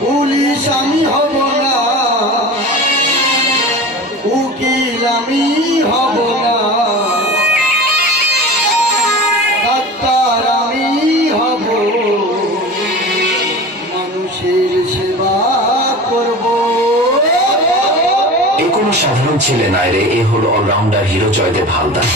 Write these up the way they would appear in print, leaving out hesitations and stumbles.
Police আমি হব না, উকিল আমি হব না, ডাক্তার আমি হব, মানুষের সেবা করব। এ কোনো সাধারণ ছেলে নয় রে, এ হলো অলরাউন্ডার হিরো জয়দেব হালদার।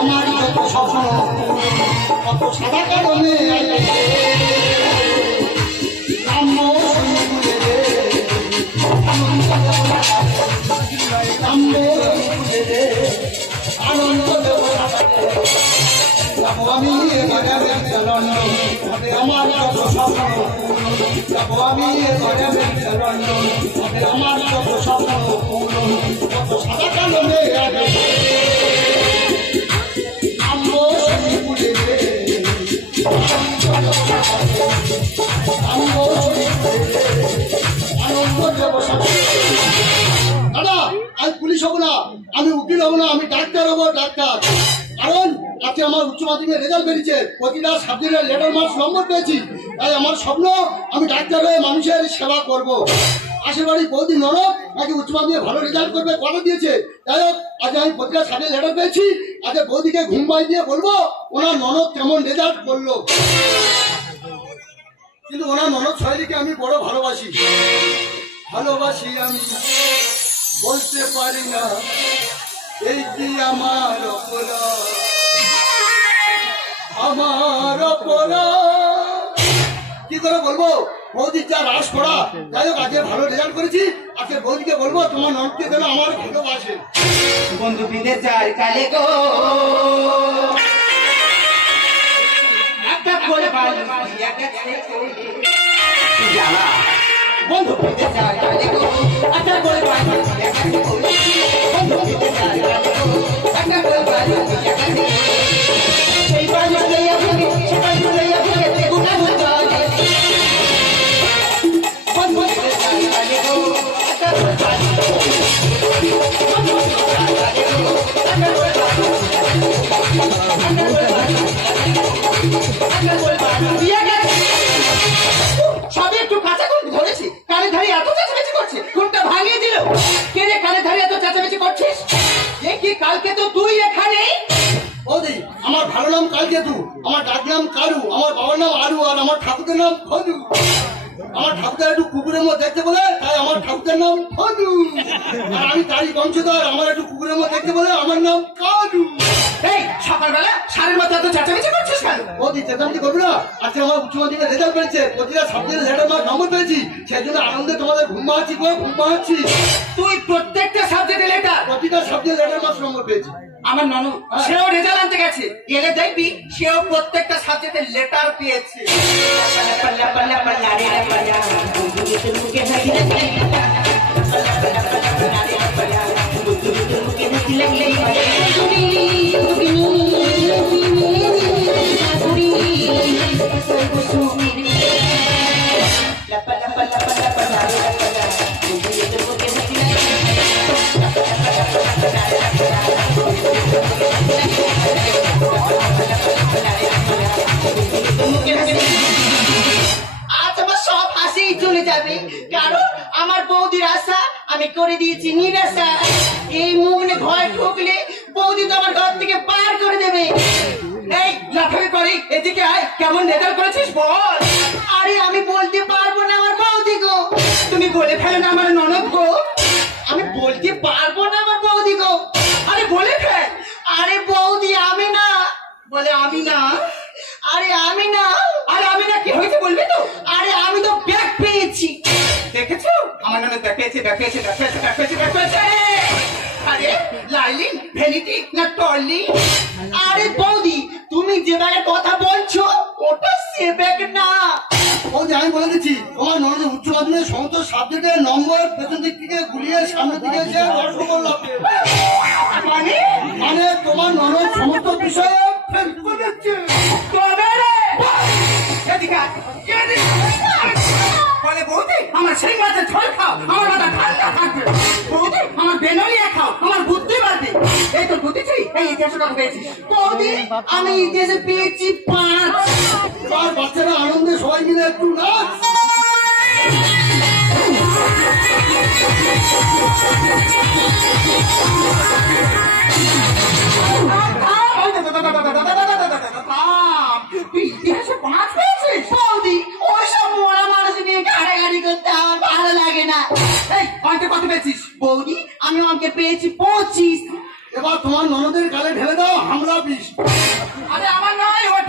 আমার যত স্বপ্ন কত সাদা কারণে আনন্দ দেব আমি আমার যত স্বপ্ন যাব আমি আমার যত স্বপ্ন কত সাদা কারণে দাদা আমি পুলিশ হবো না, আমি উকিল হবো না, আমি ডাক্তার হবো, ডাক্তার। কারণ আজকে আমার উচ্চ মাধ্যমিকের রেজাল্ট বেরিয়েছে, প্রতিটা সাবজেক্টের লেটার মার্কস নম্বর পেয়েছি। তাই আমার স্বপ্ন আমি ডাক্তার হয়ে মানুষের সেবা করব। পাশের বাড়ি বৌদি ননদ আজকে উচ্চ মাধ্যমিকে ভালো রেজাল্ট করবে কথা দিয়েছে। যাই হোক আজকে আমি প্রতিটা সাবজেক্ট লেটার পেয়েছি, আজকে বৌদিকে ঘুম পাই দিয়ে বলবো ওনার ননদ কেমন রেজাল্ট করলো। কিন্তু ওনার ননদ শৈলীকে আমি বড় ভালোবাসি, ভালোবাসি আমি বলতে পারি না, এই কি আমার অপরাধ, আমার অপরাধ। কি করে বলবো বৌদির যা রাস করা। যাই হোক আজকে ভালো রেজাল্ট করেছি, আজকে বৌদিকে বলবো তোমার ননদকে যেন আমার ভালোবাসে। বন্ধু বিদে চাই কালে গো একটা করে বাড়ি জানা, বন্ধু বিদে চাই কালে গো একটা করে বাড়ি, বন্ধু বিদে চাই কালে গো একটা করে বাড়ি, সেই বাড়ি লইয়া ভুগে সেটা লইয়া ভুগে গুনা হইতা, বন্ধু বিদে চাই কালে গো একটা করে বাড়ি, বন্ধু বিদে চাই কালে গো একটা করে বাড়ি, একটা করে বাড়ি, একটা করে বাড়ি দিয়া গেছে। সবে একটু কাঁচা কোন ধরেছি, কানে ধারি এত চেঁচামেচি করছে, কোনটা ভাঙিয়ে দিল। কে রে কানে ধারি এত চেঁচামেচি করছিস? এ কি কালকে তো তুই এখানে? বৌদি আমার ভালো নাম কালকেতু, আমার ডাক নাম কারু, আমার বাবার নাম আরু, আর আমার ঠাকুরের নাম ফদু। আমার ঠাকুরদার একটু কুকুরের মতো দেখতে বলে তাই আমার ঠাকুরদার নাম ফদু। আর আমি তারই বংশধর, আমার একটু কুকুরের মতো দেখতে বলে আমার নাম কারু। এই সকালবেলা সারের মতো এত চেঁচামেচি করছিস কেন? বৌদি চেঁচামেচি করবি না, আজকে আমার উচ্চ মাধ্যমিকের রেজাল্ট পেয়েছে, প্রতিটা সাবজেক্টের লেটার মার্ক নম্বর পেয়েছি, সেই জন্য আনন্দে তোমাদের ঘুম পাচ্ছি গো, ঘুম পাচ্ছি। তুই প্রত্যেকটা সাবজেক্টে লেটার, প্রতিটা সাবজেক্ট লেটার মার্ক নম্বর পেয়েছি। আমার নানু সেও রেজাল্ট আনতে গেছে, গেলে দেখবি সেও প্রত্যেকটা সাবজেক্টে লেটার পেয়েছে। পাল্লা পাল্লা পাল্লা রে পাল্লা বুদ্ধি মুখে থাকি লাগলে, পাল্লা পাল্লা পাল্লা রে পাল্লা বুদ্ধি মুখে থাকি লাগলে, তুমি তুমি তুমি la palla palla palla palla palla বুদ্ধি মুখে থাকি লাগলে। আজ আমার সব হাসি চলে যাবে, কারণ আমার বৌদির আশা আমি করে দিয়েছি নিরাশা। এই মুখে ভয় ঢুকলে বৌদি তো আমার ঘর থেকে পার করে দেবে। এই লাফাবি করি এদিকে আয়, কেমন রেজাল্ট করেছিস বল। আরে আমি বলতে পারবো না আমার বৌদি গো, তুমি বলে ফেলো না আমার ননদ গো। আমি বলতে পারবো না আমার বৌদি গো, আরে বলে ফেল। আরে বৌদি আমি না, বলে আমি না, আরে আমি না, আরে আমি না কি হয়েছে বলবি তো। আরে আমি তো ব্যাগ পেয়েছি, দেখেছো আমার ননদ ব্যাগ পেয়েছে, ব্যাগ পেয়েছে, ব্যাগ পেয়েছে, ব্যাগ পেয়েছে, ব্যাগ পেয়েছে। আরে লাইলিন ভ্যানিটি না টলি। আরে বৌদি তুমি যে ব্যাগের কথা বলছো ওটা সে ব্যাগ না, বৌদি আমি বলে দিচ্ছি তোমার ননদের উচ্চ মাধ্যমিকের সমস্ত সাবজেক্টের নম্বর পেছন দিক থেকে ঘুরিয়ে সামনের দিকে এসে অসফল লাভে মানে মানে তোমার ননদ সমস্ত বিষয়ে ফেল করে দিচ্ছে। তবে রে এদিকে আয়, এদিকে আয়। বলে বৌদি আমার সেই মাছের ঝোল খাও, আমার মাথা ঠান্ডা থাকবে। বৌদি আমার বেনলিয়া খাও, আমার বুদ্ধি বাড়বে। এই তোর বুদ্ধি ছিল, এই ইতিহাসে কত পেয়েছিস? বৌদি আমি ইতিহাসে পেয়েছি 5। আর বাচ্চারা আনন্দে সবাই মিলে একটু নাচ। তুই ইতিহাসে 5 পেয়েছিস? বৌদি ওইসব মরা মানুষ নিয়ে গাড়াগাড়ি করতে আমার ভালো লাগে না। এই অঙ্কে কত পেয়েছিস? বৌদি আমি অঙ্কে পেয়েছি 25। এবার তোমার ননদের গালে ঢেলে দাও হামলা বিষ। আরে আমার নয়, ওর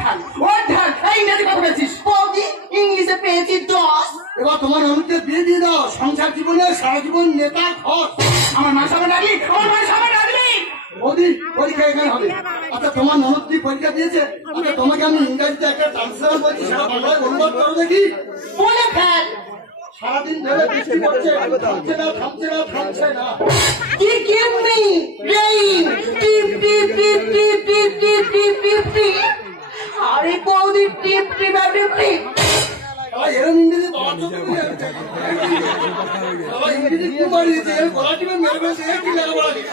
ঢাল। এই ইংরেজি কত পেয়েছিস? বৌদি ইংলিশে পেয়েছি 10। এবার তোমার ননদকে বিয়ে দিয়ে দাও, সংসার জীবনে সারা জীবন নেতা খস। আমার মা সামনে ডাকলি, আমার মা সামনে ডাকলি। বৌদি পরীক্ষা এখানে হবে। আচ্ছা তোমার ননদ কি পরীক্ষা দিয়েছে? আচ্ছা তোমাকে আমি ইংরেজিতে একটা ট্রান্সলেশন বলছি, সেটা বাংলায় অনুবাদ করো দেখি। বলে ফেল। সারাদিন ধরে বৃষ্টি পড়ছে, থামছে না থামছে না থামছে না। You give me rain. Tip, tip, tip, tip, tip, tip, tip, tip, tip. আরে বৌদি টিপ টিপ টিপ টিপ। এরম ইংরেজি বাবার চোখে বুঝে যাচ্ছে। বাবা ইংরেজি কি বাড়িয়েছে, এর গলা টিপে মেরে ফেলছে, এর কি লেখাপড়া কি?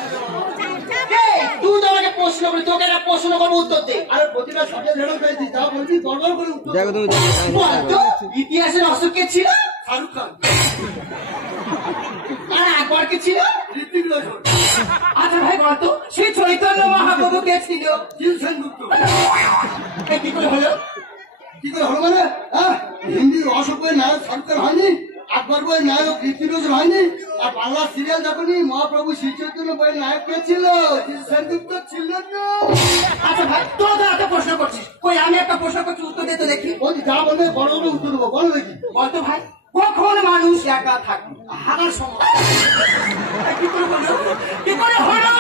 এই, তুই তো আমাকে প্রশ্ন করবি, তোকে একটা প্রশ্ন করবো, উত্তর দে। আরে প্রতিটা সাবজেক্ট লেটার পেয়েছি, যা বলছি গড়বড় করে উত্তর দাও। বলতো ইতিহাসের অশোক কে ছিল? শাহরুখ খান, আর আকবর কে ছিল? ঋত্বিক রোশন, আচ্ছা ভাই বলতো সেই চৈতন্য মহাপ্রভু কে ছিল? জিল সেনগুপ্ত। এই কি করে হলো? কি করে হলো মানে? হ্যাঁ, হিন্দির অশোক বইয়ের নায়ক শাহরুখ খান হয়নি, আকবর বইয়ের নায়ক ঋত্বিক রোশন হয়নি, আর বাংলা সিরিয়াল দেখনি মহাপ্রভু শ্রী চৈতন্য বইয়ের নায়ক কে ছিল? জিল সেনগুপ্ত ছিল না। আচ্ছা ভাই তোর তো একটা প্রশ্ন করছিস, কই আমি একটা প্রশ্ন করছি, উত্তর দে তো দেখি। বলছি যা বলবে বড় বড় উত্তর দেবো, বলো দেখি। বলতো ভাই কখন মানুষ একা থাকে? হারার সময়। কি করে হলো? কি করে হলো?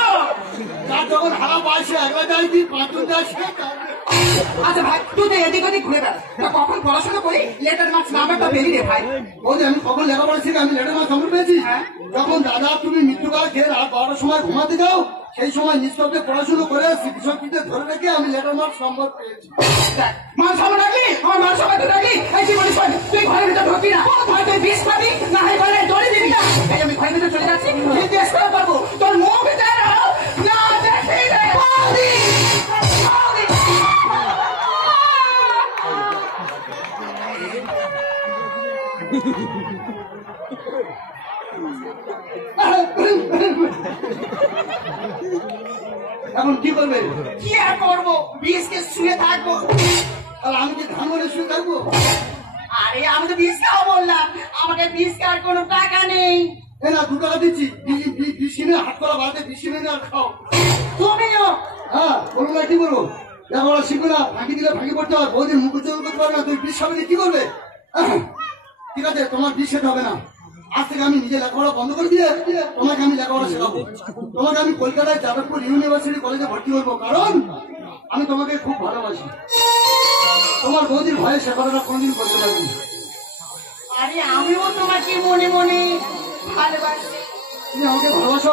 যার যখন হারা পাইছে একলা যায় কি 5 জন যায় সে আচ্ছা ভাই তুই তো এদিক ওদিক ঘুরে বেড়া, তা কখন পড়াশোনা করি লেটার মার্কস নাম্বারটা বেরিয়ে ভাই। বলছি আমি কখন লেখাপড়া শিখে আমি লেটার মার্কস নম্বর পেয়েছি? হ্যাঁ। যখন দাদা তুমি মৃত্যুকাল খেয়ে রাত 12টার সময় ঘুমাতে যাও, সেই সময় নিঃশব্দে পড়াশুনো করে স্মৃতিশক্তিতে ধরে রেখে আমি লেটার মার্কস নম্বর পেয়েছি। দেখ, মান সামনে ডাকলি, আমার মান সামনে তো ডাকলি। এই জীবনে তুই ঘরের ভিতর ঢুকি না, হয় তুই বিষ খাবি না হয় ঘরে দড়ি দিবি না। এই আমি ঘরের ভিতর চলে যাচ্ছি, জিজ্ঞেস করে পারবো তোর মুখ ভিতরে না দেখি রে। বৌদি! বৌদি! এখন কি করবে? কি আর করবো, বিষকে শুয়ে থাকবো। তাহলে আমি কি ধান মনে শুয়ে থাকবো? আরে আমি তো বিষ খাওয়া বললাম, আমাকে বিষ খাওয়ার কোনো টাকা নেই। এ না 2 টাকা দিচ্ছি, বিষ কিনে হাত করা বাড়িতে বিষ কিনে আর খাও। তুমিও হ্যাঁ বলবো না কি বলবো? লেখাপড়া শিখবে না, ফাঁকি দিলে ফাঁকি পড়তে হয়, বৌদির মুখ উজ্জ্বল করতে পারবে না, তুমি বিষ খাবে কি করবে? ঠিক আছে তোমার বিষ খেতে হবে না, আজ থেকে আমি নিজে লেখাপড়া বন্ধ করে দিয়ে তোমাকে আমি লেখাপড়া শেখাবো। তোমাকে আমি কলকাতায় যাদবপুর ইউনিভার্সিটি কলেজে ভর্তি করবো, কারণ আমি তোমাকে খুব ভালোবাসি। তোমার বৌদির ভয়ে সে কথাটা কোনোদিন করতে পারিনি। আরে আমিও তোমাকে মনে মনে ভালোবাসি। তুমি আমাকে ভালোবাসো?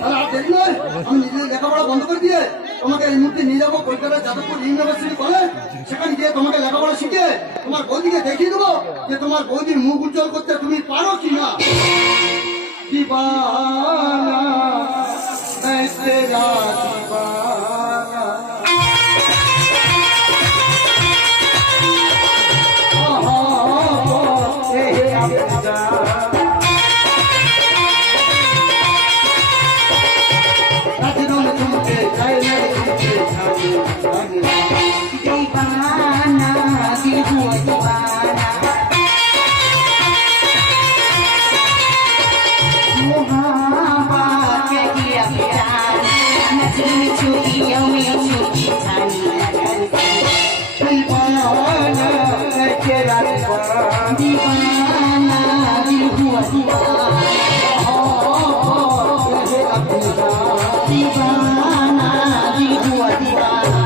তাহলে আর দেরি নয়, আমি নিজের লেখাপড়া বন্ধ করে দিয়ে তোমাকে এই মুহূর্তে নিয়ে যাবো কলকাতার যাদবপুর ইউনিভার্সিটি কলেজ। সেখানে গিয়ে তোমাকে লেখাপড়া শিখে তোমার বৌদিকে দেখিয়ে দেবো যে তোমার বৌদির মুখ উজ্জ্বল করতে তুমি পারো কিনা। দিবানা मैं तेरा दीवाना, दीवाना दिल हुआ दीवाना, मोहब्बत के किया प्यार, नजर में छुपियों में छुपी छानी दीवाना मैं तेरा दीवाना, दीवाना दिल हुआ दीवाना, दीवाना दिल हुआ दीवाना।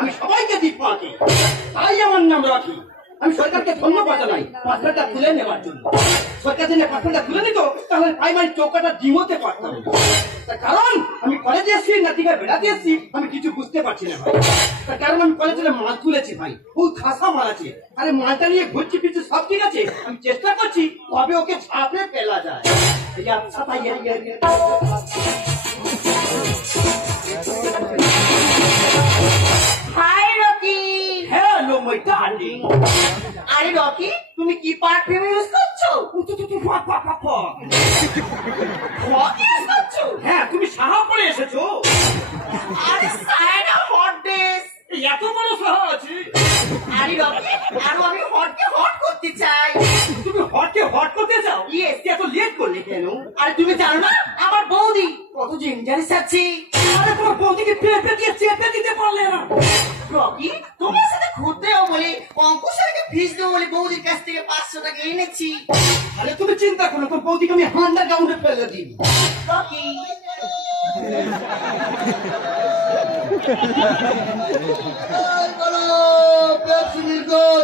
আমি সবাইকে দিই পাঁচে, তাই আমার নাম রাখি। আমি সরকারকে ধন্যবাদ জানাই পাসপোর্টটা তুলে নেওয়ার জন্য। সরকার যদি পাসপোর্টটা তুলে নিত তাহলে প্রাইমারি চৌকাটা ডিমোতে পারতাম। তার কারণ আমি কলেজে এসেছি না দীঘায় বেড়াতে এসেছি আমি কিছু বুঝতে পারছি না ভাই। তার কারণ আমি কলেজে মাল তুলেছি ভাই, খুব খাসা মাল আছে। আরে মালটা নিয়ে ঘুরছি ফিরছি সব ঠিক আছে, আমি চেষ্টা করছি কবে ওকে ছাপে ফেলা যায়। এই আচ্ছা তাই hi Rocky. Hello my darling. আরে রকি, তুমি কি পারফিউম ইউজ করছো? রকি ইউজ করছো? হ্যাঁ, তুমি সাহা পরে এসেছো। আরে সায়না হট ড্রেস। এত বড় সাহা আছে? আরে রকি, আরো আমি হটকে হট করতে চাই। তুমি হটকে হট করতে চাও? ইয়েস। এত লেট করলে কেন? আরে তুমি জানো না আমার বৌদি কত ডেঞ্জারাস আছে? আরে তোমার বৌদিকে পেঁপে দিয়ে চেপে দিতে পারলে না? রকি, তোমার সাথে ঘুরতে যাবো বলে অঙ্কুশাকে ফিস দেবো বলে বৌদির কাছ থেকে 500 টাকা এনেছি। আরে তুমি চিন্তা করো, তোর বৌদিকে আমি আন্ডারগ্রাউন্ডে ফেলে দিই। রকি,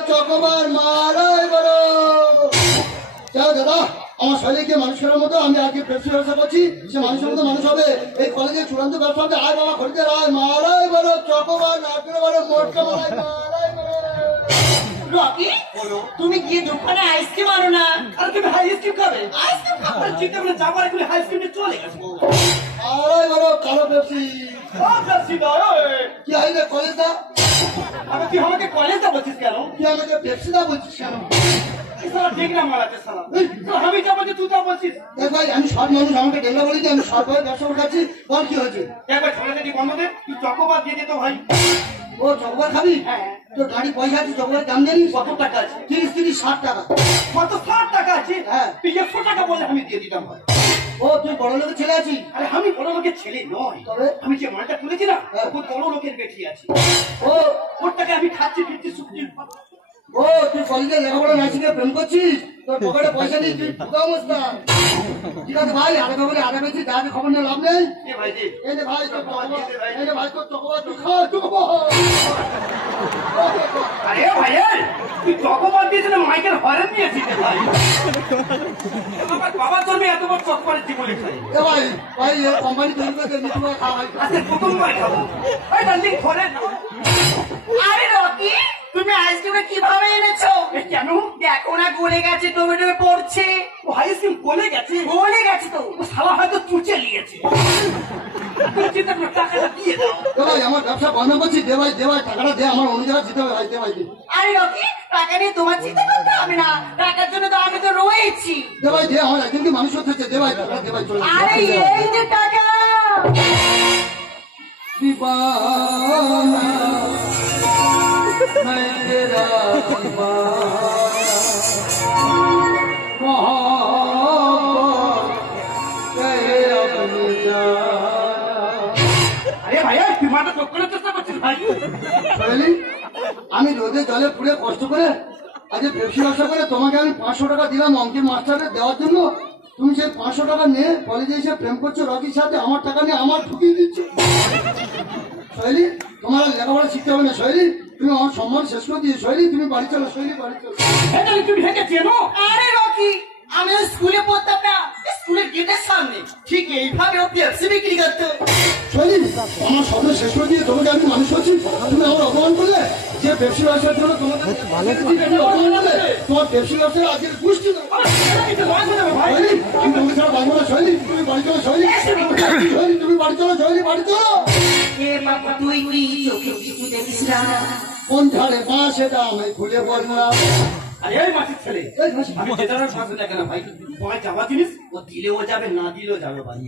চকবার মারাই বলো দাদা, আমার শৈলীকে মানুষ করার মতো আমি আজকে পেপসি ব্যবসা করছি, সে মানুষের মতো মানুষ হবে। এই কলেজের চূড়ান্ত ব্যবসা হবে। আয় বাবা খরিদের আয়, মারাই বলো চকবার নারকেল বলো মোটকা মারাই মারাই বলো। রকি, তুমি গিয়ে দোকানে আইসক্রিম আনো না। আরে তুমি আইসক্রিম খাবে? আইসক্রিম খাবো। আরে চিন্তা করে যাবার এগুলো আইসক্রিমে চলে গেছে। মারাই বলো কালো পেপসি। কি হয় কলেজ দা? আরে তুই আমাকে কলেজটা বলছিস কেন? তুই আমাকে পেপসি দা বলছিস কেন? দেখলাম মারাতে সালা। আমি যা বলছি তুই তা বলছিস। দেখ ভাই, আমি সব মানুষ, আমাকে ডেঙ্গা বলি, আমি সরকারের ব্যবসা করছি। বল কি হয়েছে? একবার ঝগড়াঝাটি বন্ধ দে, তুই চকোবার দিয়ে দে তো ভাই। ও চকবার খাবি? হ্যাঁ। তোর গাড়ি পয়সা আছে, চকবার দাম জানিস? কত টাকা আছে? 30-60 টাকা। মাত্র 60 টাকা আছে? হ্যাঁ। তুই 100 টাকা বলে আমি দিয়ে দিতাম ভাই। ও তুই বড় লোকের ছেলে আছিস? আরে আমি বড় লোকের ছেলে নয়, তবে? আমি যে মালটা তুলেছি না হ্যাঁ। খুব বড় লোকের বেটি আছে। ও ওর টাকা আমি খাচ্ছি ফিরছি সুখী। ও তুই কলেজে লেখাপড়া না শিখে প্রেম করছিস? তোর পকেটে পয়সা নেই, তুই ঠুকামোস না। ঠিক আছে ভাই, আধা খবরে আধা পেয়েছি, তাহলে খবর নিয়ে লাভ নেই। এ ভাই জি, এই যে ভাই তোর চকোবার দিয়ে দে ভাই। এই যে ভাই তোর চকবার তুই খা চকবার। আরে ভাই তুই চকোবার দিয়েছিস না মাইকেল হরেন দিয়েছিস রে ভাই? আমার বাবার জন্য এত বড় চকোবারের জীবনে খাই। এ ভাই ভাই এই কোম্পানি তৈরি করে দিবি, তুই খা ভাই। আজকে প্রথমবার খাবো। এই ডার্লিং ধরে না। আরে রকি, তুমি আইসক্রিমটা কিভাবে এনেছো? কেন? দেখো না গলে গেছে, টমেটো পড়ছে। ও আইসক্রিম গলে গেছে? গলে গেছে তো। ও শালা হয়তো চুচে নিয়েছে। তুই চিন্তা করে টাকাটা দিয়ে দাও। এ ভাই আমার ব্যবসা বন্ধ করছি, দে ভাই টাকাটা দে, আমার অন্য জায়গায় যেতে হবে ভাই, দে ভাই দে। আরে রকি, টাকা নিয়ে তোমার চিন্তা করতে হবে না, টাকার জন্য তো আমি তো রয়েছি। দে ভাই দে, আমার একদিনকে মানুষ হতে হচ্ছে, দে ভাই টাকাটা দে ভাই চলে যা। আরে এই যে টাকা। दीवाना मैं तेरा दीवाना मोहब्बत कहे अपनी जाना। আরে ভাইয়া তুই মাথা চোখ করে চেষ্টা করছিস ভাই? বুঝলি, আমি রোদে জলে পুড়ে কষ্ট করে আজ পেপসি ব্যবসা করে তোমাকে আমি 500 টাকা দিলাম অঙ্কের মাস্টারে দেওয়ার জন্য। তুমি সেই 500 টাকা নিয়ে কলেজে এসে প্রেম করছো রকির সাথে, আমার টাকা নিয়ে আমার ঢুকিয়ে দিচ্ছ। শৈলী, তোমার আর লেখাপড়া শিখতে হবে না শৈলী, তুমি আমার সম্মান শেষ করে দিয়ে শৈলী তুমি বাড়ি চলো, শৈলী বাড়ি চলো। এটা তুমি হেঁটে চেনো? আরে রকি, আমি ওই স্কুলে পড়তাম না, স্কুলের গেটের সামনে ঠিক এইভাবে ও পেপসি বিক্রি করতো। শৈলী, আমার স্বপ্ন শেষ করে দিয়ে তোমাকে আমি মানুষ করছি, তুমি আমার অপমান করলে। যে পেপসি ব্যবসার জন্য তোমাকে অপমান করলে, তোমার পেপসি ব্যবসার আজকের গোষ্ঠী শৈলী, আমি তোমাকে ছাড়া পারবো না শৈলী, তুমি বাড়ি চলো শৈলী, শৈলী তুমি বাড়ি চলো, শৈলী বাড়ি চলো। এ বাবা, তুই কি চোখে কিছু দেখিস না? কোন ধারে মা সেটা আমি খুলে বললাম। আরে এই মাসির ছেলে, এই মাসি, আমি যেটার সাথে দেখে না ভাই, তোমার যাওয়া জিনিস ও দিলেও যাবে না দিলেও যাবে ভাই।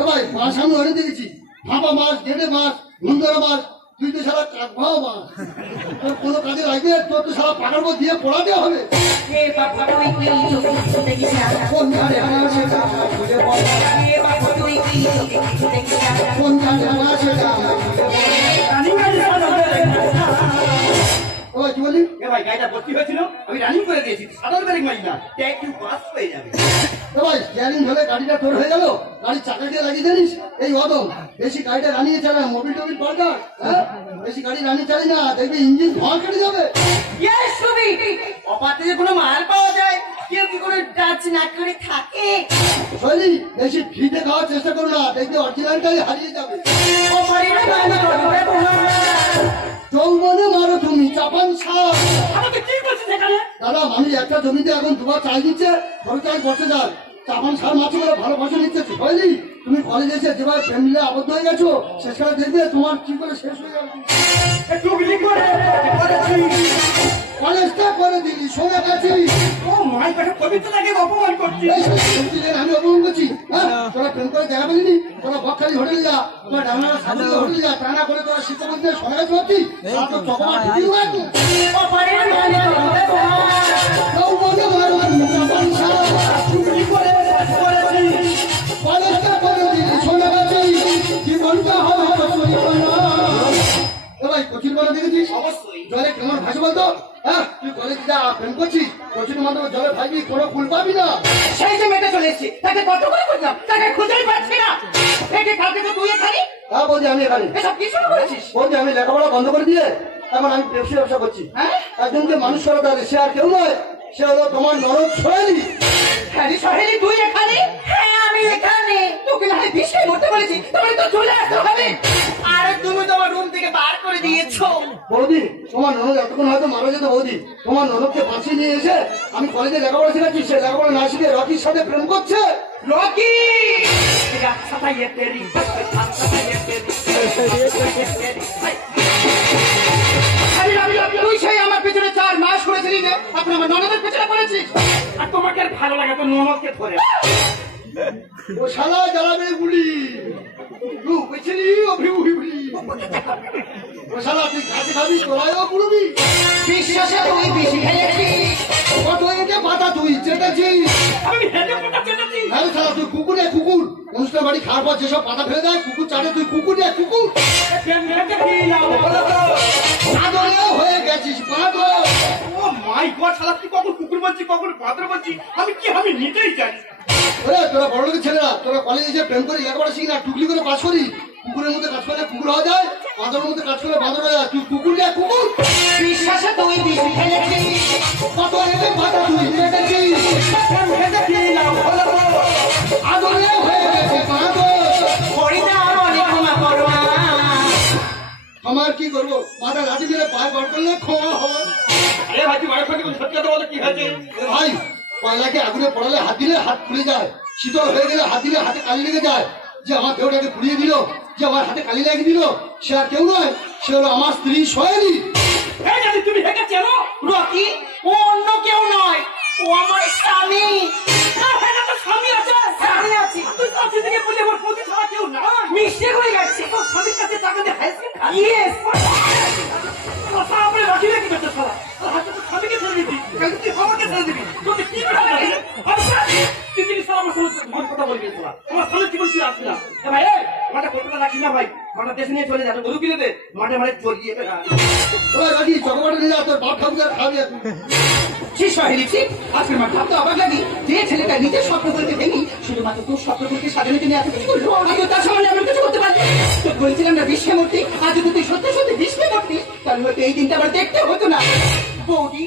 এ ভাই মাস আমি অনেক দেখেছি, ভাপা মাছ, গেঁড়ে মাছ, মুন্দরা মাছ, তুই তো সারা কাকভাও মাছ। তোর কোনো কাজে লাগবে, তোর তো সারা পাকার মধ্যে দিয়ে পড়াতে হবে। এ বাবা তুই কি দেখিস না? কোন ধারে আছে তা খুঁজে বল। এ বাবা তুই কি দেখিস না? কোন ধারে আছে তা ও কি বলি? এ ভাই গাড়িটা ভর্তি হয়েছিল, আমি রানিং করে দিয়েছি, সাধারণ ব্রেক মারি না, একটু বাস হয়ে যাবে। ভাই স্টিয়ারিং ধরে গাড়িটা তোর হয়ে গেল, গাড়ির চাকা দিয়ে লাগিয়ে জানিস এই অদম বেশি গাড়িটা রানিয়ে চালা, মোবিল টোবিল পাল্টা, হ্যাঁ বেশি গাড়ি রানিয়ে চালি না, দেখবি ইঞ্জিন ধোঁয়া কেটে যাবে। ইয়েস কবি, অপাতে যে কোনো মাল পাওয়া যায়, কেউ কি কোনো টাচ না করে থাকে? শৈলী বেশি ফ্রিতে খাওয়ার চেষ্টা করো না, দেখবি অরিজিনালটাই হারিয়ে যাবে। অপারের মানে করে বলা যৌবনে মারো তুমি চাপান সাপ। আমাকে কি করছিস এখানে? দাদা মানুষ একটা জমিতে এখন দুবার চাল দিচ্ছে, সরু চাল করতে যান, চাপান সার মাছ করে ভালো ফসল নিচ্ছে। শৈলী তুমি কলেজে এসে যেভাবে ফ্যামিলি আবদ্ধ হয়ে গেছো, শেষকালে দেখবে তোমার কি করে শেষ হয়ে যাবে। টুকলি করে করেছি, কলেজটা করে দিলি সরে গেছি। ও মাই পেটে পবিত্রতাকে অপমান করছিস। এই সত্যিকার আমি অপমান করছি? হ্যাঁ তোরা প্রেম করে দেখা পেলিনি, তোরা বকখালি হোটেলে যা, তোরা ডাঙ্গার সামনে হোটেলে যা, টানা করে তোরা শিক্ষামন্ত্রী সরাই করছি, আর তো চকমা ঢুকি হয়ে অপারের মানে করে বলা যৌবনে মারো তুমি চাপান সাপ। টুকলি করে করেছি, কলেজটা করে দিলি সরে গেছি, জীবনটা হবে ভাই কচির বলে দেখেছিস? অবশ্যই। জলে কেমন ভাসে বলতো? হ্যাঁ তুই কলেজে যা প্রেম করছিস, কচির মাধ্যমে জলে ভাইবি, কোনো ফুল পাবি না। সেই যে মেয়েটা চলে এসছে, তাকে কত করে খুঁজলাম, তাকে খুঁজেই পাচ্ছি না। একে কালকে তো তুই এখানে হ্যাঁ বলছি আমি এখানে, এসব কি শুরু করেছিস? বলছি আমি লেখাপড়া বন্ধ করে দিয়ে এখন আমি পেপসি ব্যবসা করছি। হ্যাঁ? একজনকে মানুষ করা তাহলে সে আর কেউ নয়, সে হলো তোমার নরদ শৈলী। হ্যাঁ সহেলি তুই এখানে? হ্যাঁ আমি এখানে। তোকে না হয় বিষয় মরতে বলেছি, তবে তো চলে আসতে হবে। আরে তুমি তো আমার রুম থেকে বার করে দিয়েছো। বৌদি তোমার ননদ এতক্ষণ হয়তো মারা যেত। বৌদি তোমার ননদকে বাঁচিয়ে নিয়ে এসে আমি কলেজে লেখাপড়া শেখাচ্ছি, সে লেখাপড়া না শিখে রকির সাথে প্রেম করছে। রকি তুই সেই আমার পিছনে 4 মাস করেছিলি যে, এখন আমার ননদের পিছনে করেছিস। আর তোমাকে আর ভালো লাগে তো ননদকে ধরে। ও শালা জ্বালাবে গুলি, বুঝছিলি অভিমুখী গুলি। ও শালা তুই কাছে খাবি, তোরাইও পুরবি। বিশ্বাসে তুই বেশি খেয়েছিস। কত একে পাতা তুই চেটেছিস। আমি হেঁটে পাতা চেটেছি। হ্যাঁ শালা তুই কুকুরে কুকুর, অনুষ্ঠান বাড়ি খাওয়ার পর যেসব পাতা ফেলে দেয় কুকুর চাটে, তুই কুকুরে কুকুর। মেয়েকে কি নাম বলো তো? পাগলে হয়ে গেছিস পাগল। ও মাই গড, শালা তুই কখন কুকুর বলছি, কখন পাত্র বলছি, আমি নিজেই জানি। ওরে তোরা বড় লোকের ছেলেরা, তোরা কলেজে এসে প্রেম করি, লেখাপড়া শিখি না, টুকলি করে পাস করি। কুকুরের মধ্যে কাজ করলে কুকুর হওয়া যায়, বাঁদরের মধ্যে কাজ করলে বাঁদর হয়ে যায়। তুই কুকুর না কুকুর। বিশ্বাসে তুই বেশি খেয়েছিস। কত একে পাতা তুই চেটেছিস। মেয়েকে কি নাম বলো তো? পাগলে হয়ে গেছে পাগল। হরিনাম অনেক ক্ষমা করো না। আমার কি করবো, মাথা লাঠি মেরে পায়ে গড় করলে ক্ষমা হবে। আরে ভাই তুই মায়ের সঙ্গে সত্যি কথা বলো, কি হয়েছে? এ ভাই কয়লাকে আগুনে পড়ালে হাত দিলে হাত পুড়ে যায়, শীতল হয়ে গেলে হাত দিলে হাতে কালি লেগে যায়। যে আমার দেহটাকে পুড়িয়ে দিল, যে আমার হাতে কালি লাগিয়ে দিল, সে আর কেউ নয়, সে হলো আমার স্ত্রী শৈলী। এই জানি তুমি হেঁকে চেনো? রকি ও অন্য কেউ নয়, ও আমার স্বামী। হ্যাঁ তো স্বামী আছে। স্বামী আছে। তুই কাছে থেকে বলে আমার প্রতি ছাড়া কেউ না। মিস্টেক হয়ে গেছে। তোর স্বামীর কাছে টাকা দিয়ে হাইস্কুল খাই। ইয়েস কথা আপনি রাখিলে কি করতে শালা? হাতে তো স্বামীকে ছেড়ে দিবি, কাল তুই আমাকে ছেড়ে দিবি। তোকে কি কথা বলি? তুই জিনিস আমার সঙ্গে মন কথা বলবি শালা। আমার সামনে জীবন তুই আসবি না। ভাই এই মাঠে কলকাতা রাখিস না ভাই, মাঠে দেশে নিয়ে চলে যাবে, গরু কিনে দে, মাঠে মাঠে চলিয়ে বেড়া। ওই রাজি চকবাটা নিয়ে যা, তোর বাপ ঠাকুর খাবি এখন। ঠিক সহেলি ঠিক। আজকের মাঠ ভাবতে অবাক লাগে, যে ছেলেটা নিজের স্বপ্নগুলোকে ভেঙে শুধুমাত্র তোর স্বপ্নগুলোকে সাজানোর জন্য এত কিছু করলো, আমি তার সামনে এমন কিছু করতে পারি? তোর বলছিলাম না বিশ্বে মূর্তি, আজ যদি তুই সত্যি সত্যি বিশ্বে মূর্তি, তাহলে হয়তো এই দিনটা আবার দেখতে হতো না। বৌদি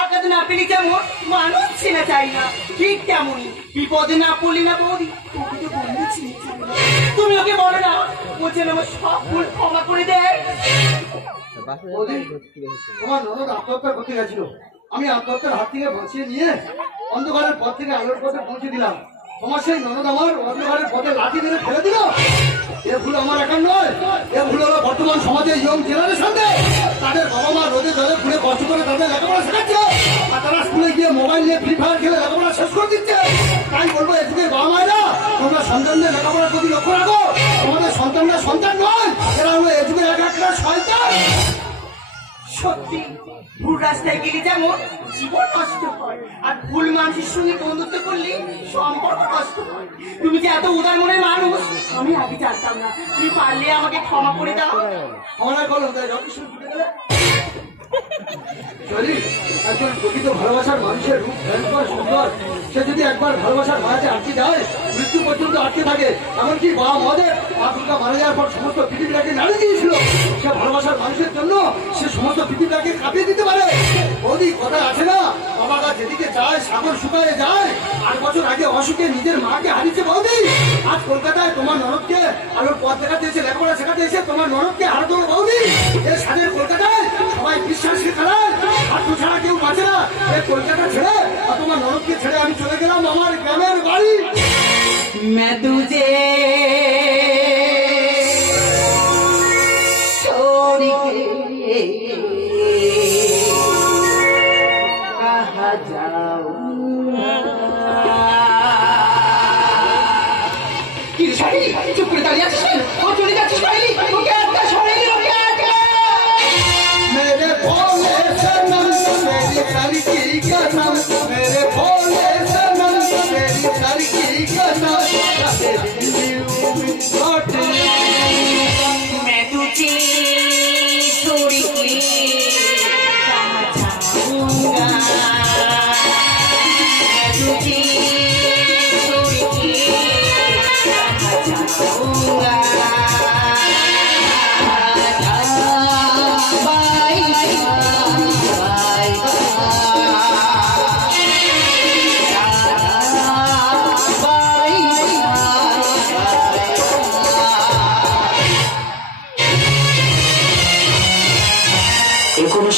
আঘাত না পেলি যেমন মানুষ ছেলে চাই না, ঠিক তেমনই বিপদে না পড়লি না বৌদি, তোকে তো বন্ধু চিনেছি। তুমি ওকে বলো না ও যেন আমার সব ভুল ক্ষমা করে দেয়। বৌদি, তোমার ননদ আত্মহত্যা করতে গেছিল, আমি আত্মহত্যার হাত থেকে বাঁচিয়ে নিয়ে অন্ধকারের পথ থেকে আলোর পথে পৌঁছে দিলাম। তোমার সেই ননদ আমার অন্ধকারের পথে লাঠি মেরে ফেলে দিল। এ ভুল আমার একার নয়, এ ভুল হলো বর্তমান সমাজে ইয়ং জেনারেশন, তাদের বাবা মা রোদে জলে ঘুরে কষ্ট করে তাদের লেখাপড়া শেখাচ্ছে, আর তারা স্কুলে গিয়ে মোবাইল নিয়ে ফ্রি ফায়ার খেলে লেখাপড়া শেষ করে দিচ্ছে। তাই বলবো এদিকে বাবা মায়েরা তোমরা সন্তানদের লেখাপড়ার প্রতি লক্ষ্য রাখো, তোমাদের সন্তানরা সন্তান সত্যি ভুল রাস্তায় গেলে যেমন জীবন নষ্ট হয়, আর ভুল মানুষের সঙ্গে বন্ধুত্ব করলে সম্পর্ক নষ্ট হয়। তুমি যে এত উদার মনের মানুষ আমি আগে জানতাম না। তুমি পারলে আমাকে ক্ষমা করে দাও। আমার আর বলো তাই যথেষ্ট ফুটে গেলে একজন প্রকৃত ভালোবাসার মানুষের রূপ ভয়ঙ্কর সুন্দর। সে যদি একবার ভালোবাসার মায়াতে আটকে যায় মৃত্যু পর্যন্ত আটকে থাকে। এমনকি বাবা মদের মা দুর্গা মারা যাওয়ার পর সমস্ত পৃথিবীটাকে নাড়ি দিয়েছিল। সে ভালোবাসার মানুষের জন্য সে সমস্ত পৃথিবীটাকে কাঁপিয়ে দিতে পারে। বৌদি কথা আছে না, বাবারা যেদিকে যায় সাগর শুকায়ে যায়। 8 বছর আগে অসুখে নিজের মাকে হারিয়েছে বৌদি। আজ কলকাতায় তোমার ননদকে আলোর পথ দেখাতে এসে লেখাপড়া শেখাতে এসে তোমার ননদকে হারাতে হলো বৌদি। এই সাদের কলকাতায় সবাই বিশ্বাসকে খারায়, হাত ছাড়া কেউ বাঁচে না। এই কলকাতা ছেড়ে তোমার ননদকে ছেড়ে আমি চলে গেলাম আমার গ্রামের বাড়ি। मैं तुझे छोड़ के कहाँ जाऊंगा। কি রে শাইলি, চুপ করে দাঁড়িয়ে আছিস কেন? ও চলে যাচ্ছে শাইলি, ওকে একটা সরাইলি, ওকে আটকা। मेरे भोले सनम मेरी लड़की का नाम, मेरे भोले सनम मेरी लड़की का नाम। मैं तुझे छोड़ के कहाँ जाऊंगा। मैं तुझे छोड़ के कहाँ जाऊंगा। बाय बाय এ কোনো